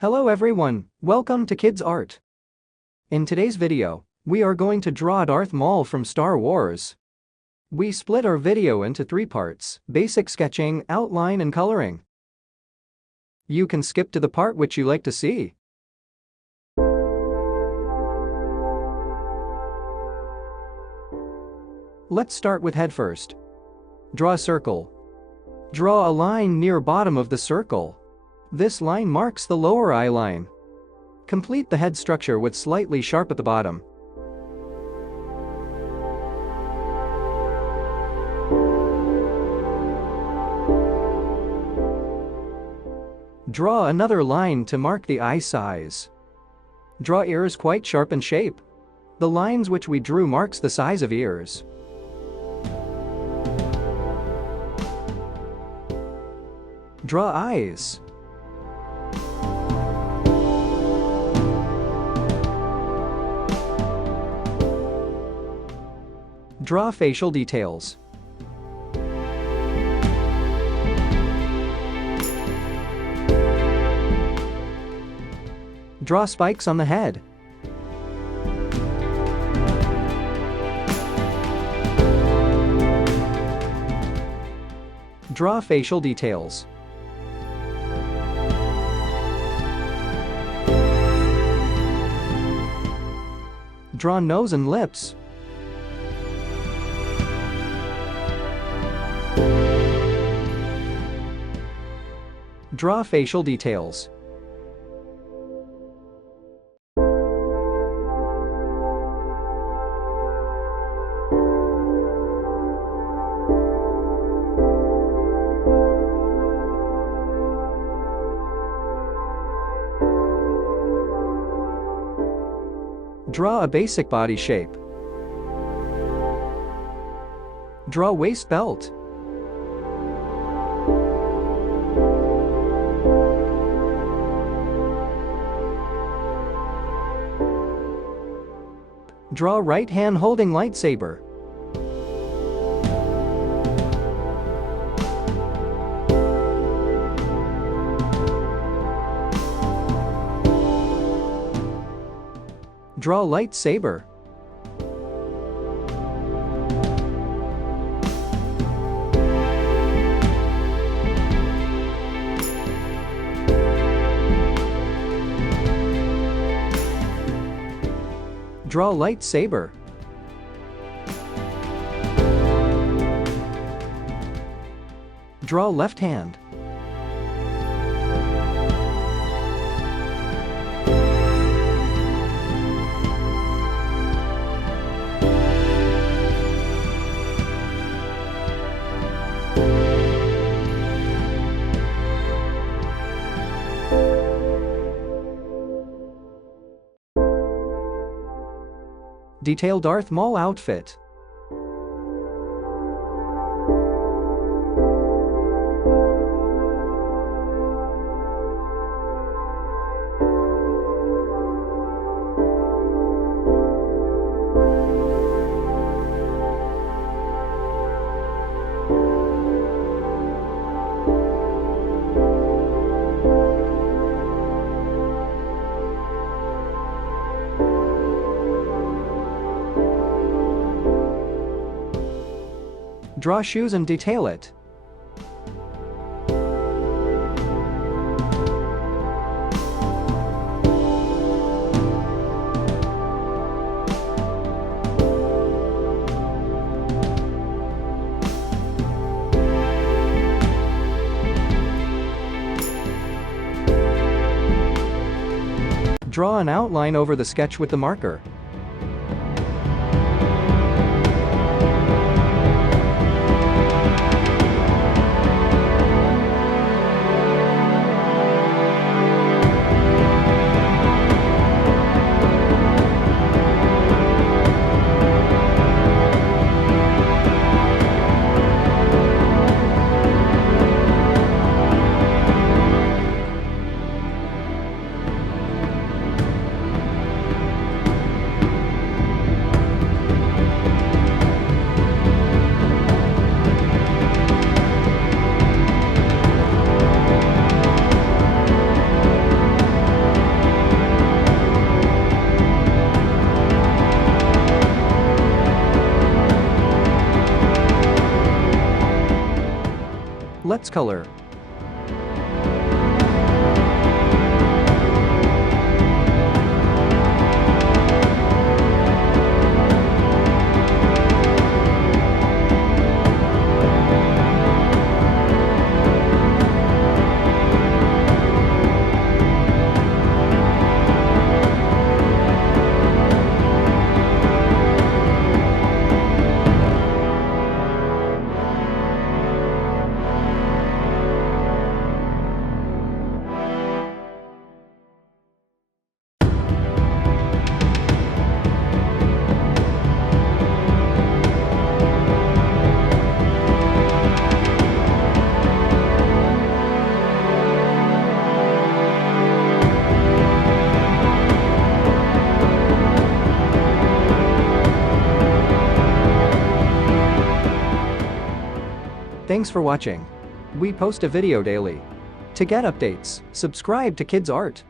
Hello everyone, welcome to Kidz Art. In today's video, we are going to draw Darth Maul from Star Wars. We split our video into 3 parts: basic sketching, outline and coloring. You can skip to the part which you like to see. Let's start with head first. Draw a circle. Draw a line near bottom of the circle. This line marks the lower eye line. Complete the head structure with slightly sharp at the bottom. Draw another line to mark the eye size. Draw ears quite sharp in shape. The lines which we drew marks the size of ears. Draw eyes. Draw facial details. Draw spikes on the head. Draw facial details. Draw nose and lips. Draw facial details. Draw a basic body shape. Draw waist belt. Draw right hand holding lightsaber. Draw lightsaber. Draw lightsaber. Draw left hand. Detail Darth Maul outfit. Draw shoes and detail it. Draw an outline over the sketch with the marker. Let's color. Thanks for watching. We post a video daily. To get updates, subscribe to Kidz Art.